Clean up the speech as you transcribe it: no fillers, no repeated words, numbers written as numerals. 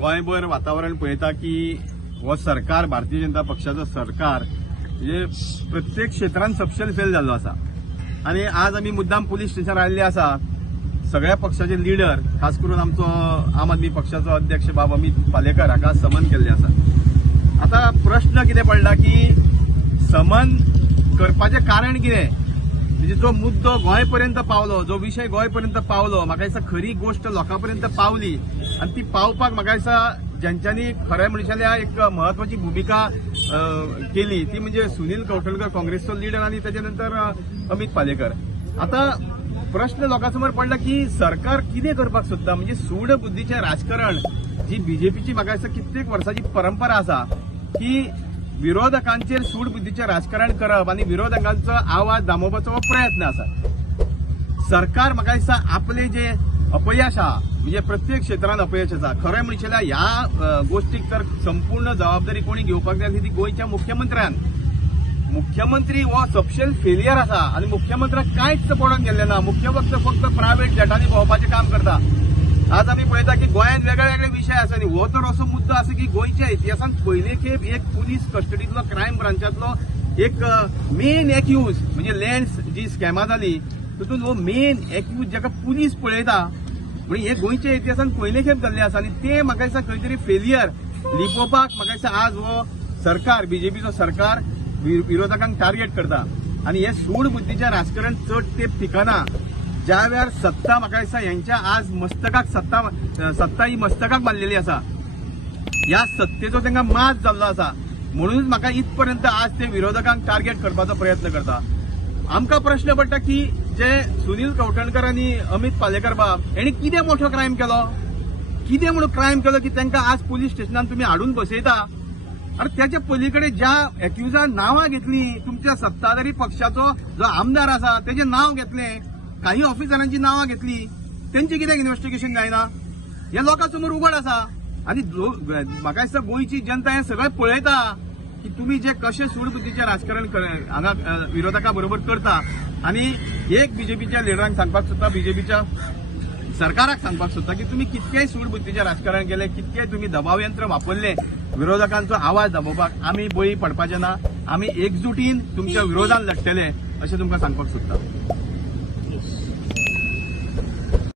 गोंयभर वातावरण पळयता की हो सरकार भारतीय जनता पक्षाचो सरकार म्हणजे प्रत्येक क्षेत्रांत सपशेल फेल जाल्लो आसा। आणि आज आम्ही मुद्दाम पोलीस स्टेशनार आयिल्ले आसा। सगळ्या पक्षाचे लिडर खास करून आमचो आम आदमी पक्षाचो अध्यक्ष बाब अमित पालेकर हाका समन केल्ले आसा। आता प्रश्न कितें पडला की समन करपाचें कारण कितें, म्हणजे जो मुद्दो गोंयपर्यंत पावलो, जो विषय गोंयपर्यंत पावलो, म्हाका दिसता खरी गोष्ट लोकांपर्यंत पावली आणि ती पावपाक म्हाका दिसता ज्यांच्यांनी खऱ्या मनशाल्या एक महत्वाची भूमिका केली ती म्हणजे सुनील कौठणकर काँग्रेसचो लीडर आणि त्याच्यानंतर अमित पालेकर। आता प्रश्न लोकांसमोर पडला की सरकार कितें करपाक सोदता, म्हणजे सूड बुद्धीचें राजकारण जी बीजेपीची म्हाका दिसता कित्येक वर्सांची परंपरा आसा की विरोधकांचेर सूड बुद्धीचें राजकारण करप आणि विरोधकांचो आवाज दामोवपाचो हो प्रयत्न आसा। सरकार म्हाका दिसता आपले जे अपयश आहा म्हणजे प्रत्येक क्षेत्रांत अपयश आसा, खरें म्हणचे ह्या गोष्टीक तर संपूर्ण जबाबदारी कोणी घेवपाक जाय ती गोंयच्या मुख्यमंत्र्यान। मुख्यमंत्री हो सपशेल फेलियर आसा आणि मुख्यमंत्र्याक कांयच पडून गेल्लें ना। मुख्यमंत्री फक्त प्रायव्हेट जेटांनी भोंवपाचें काम करता। आज आमी पळयता की गोंयांत वेगळे वेगळे विषय आसा आणि हो तर असो मुद्दो आसा की गोंयच्या इतिहासांत पयले खेप एक पुलीस कस्टडींतलो क्रायम ब्रांचांतलो एक मेन एक्यूज म्हणजे लँड्स जी स्कॅमां जाली तितून हो मेन एक्यूज जाका पुलीस पळयता म्हणजे हे गोंयच्या इतिहासांत पयले खेप जाल्लें आसा आणि ते म्हाका दिसता खंय तरी फेलियर लिपोवपाक म्हाका दिसता आज हो सरकार बीजेपीचो सरकार विरोधकांक टार्गेट करता। आणि हे सूड बुद्धीचें राजकारण चड तेंप टिकना। ज्या वेळार सत्ता म्हाका दिसता यांच्या आज मस्तकाक सत्ता ही मस्तकाक बांदलेली आसा, ह्या सत्तेचो तांकां माज जाल्लो आसा म्हणूनच म्हाका इथपर्यंत आज ते विरोधकांक टार्गेट करपाचो प्रयत्न करता। आमकां प्रश्न पडटा की जे सुनील कौठणकर आणि अमित पालेकर बाब हेणी कितें मोठो क्रायम केलो, कितें म्हणून क्रायम केलो की तांकां आज पुलीस स्टेशनान तुमी हाडून बसयता। अरे त्याच्या पलीकडे ज्या एक्युजान नावां घेतली तुमच्या सत्ताधारी पक्षाचो जो आमदार आसा तेजे नाव घेतलें, काही ऑफिसरांची नावां घेतली, त्यांची कित्याक इन्व्हेस्टिगेशन जायना हे लोकांसमोर उघड आसा। आणि म्हाका दिसता गोंयची जनता हे सगळें पळयता की तुम्ही जे कशें सूड बुद्धीचें राजकारण हांगा विरोधका बरोबर करता। आणि एक बीजेपीच्या लिडरांक सांगपाक सोदता, बीजेपीच्या सरकाराक सांगपाक सोदता की तुम्ही कितकेय सूड बुद्धीचें राजकारण केलें, कितकेय तुम्ही दबाव यंत्र वापरले विरोधकांचो आवाज दाबोवपाक, आमी बळी पडपाचे ना। आमी एकजुटीन तुमच्या विरोधान लढटले अशें तुमकां सांगपाक सोदता।